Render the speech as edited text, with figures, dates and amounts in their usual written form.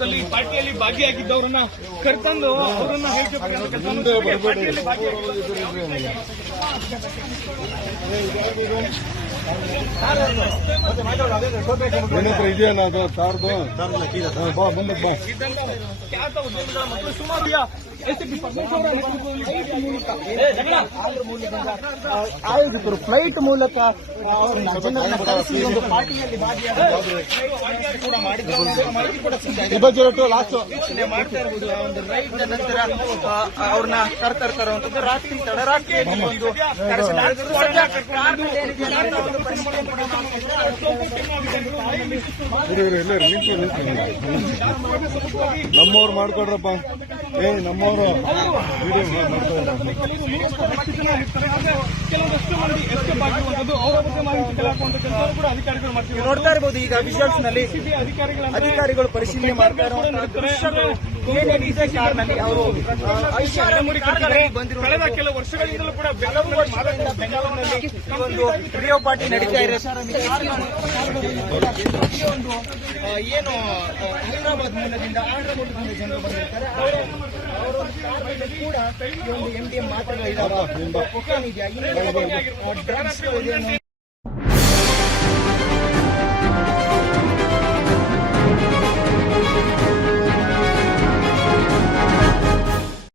ಸಂದರ್ಭದಲ್ಲಿ ಪಾರ್ಟಿಯಲ್ಲಿ ಭಾಗಿಯಾಗಿದ್ದವರನ್ನ ಕರ್ಕೊಂಡು ಅವರನ್ನ ಪಾರ್ಟಿಯಲ್ಲಿ ಇದೆಯಾ ಅದು ಸಾರ್ದು ಮುಂದಕ್ಕೆ ಬಾ ಖ್ಯಾತ ಉದ್ಯಮಿಗಳ ಮತ್ತು ಸುಮಾರು ಆಯೋಜಕರು ಫ್ಲೈಟ್ ಮೂಲಕ ಅವರನ್ನ ಜನರನ್ನ ಕರೆಸಿ ಒಂದು ಪಾರ್ಟಿಯಲ್ಲಿ ಯೋಚನೆ ಮಾಡ್ತಾ ಇರಬಹುದು. ಒಂದು ರೈಡ್ ನಂತರ ಅವ್ರನ್ನ ಕರ್ತರ್ತಾರಂತದ್ದು ರಾತ್ರಿ ತಡರಾತ್ರಿಯಲ್ಲಿ ಒಂದು ನಮ್ಮವ್ರು ಮಾಡ್ಕೊಡ್ರಪ್ಪ. ನಮ್ಮವರು ಕೆಲವೊಂದಷ್ಟು ಮಂದಿ ಎಸ್ಕೇಪ್ ಆಗಿರುವಂತದ್ದು ಅವರ ಬಗ್ಗೆ ಮಾಹಿತಿ ಕಲಾಕುವಂತ ಕೆಲಸ ಕೂಡ ಅಧಿಕಾರಿಗಳು ಮಾಡ್ತೀವಿ. ನೋಡ್ತಾ ಇರಬಹುದು. ಈಗ ವಿಜುವಲ್ಸ್ ನಲ್ಲಿ ಅಧಿಕಾರಿಗಳು ಪರಿಶೀಲನೆ ಮಾಡ್ತಾ ಇರುವಂತಹ ದೃಶ್ಯಗಳು ಏನೇನಿದೆ ಕಾರಣದಲ್ಲಿ ಅವರು ಕಳೆದ ಕೆಲವು ವರ್ಷಗಳಿಂದಲೂ ಕೂಡ ಬೆಂಗಳೂರಿನಲ್ಲಿ ಒಂದು ರಿಯೋ ಪಾರ್ಟಿ ನಡೀತಾ ಇದೆ. ಒಂದು ಏನು ಹೈದರಾಬಾದ್ ಮೂಲದಿಂದ ಆಂಧ್ರಪ್ರದೇಶದಿಂದ ಜನರು ಬಂದಿರ್ತಾರೆ. ಅವರ ಕೂಡ ಈ ಒಂದು MDMA ಮಾತ್ರೆಗಳಿದಾವೆ, ಕೊಕೇನ್ ಇದೆಯಾ, ಡ್ರಗ್ಸ್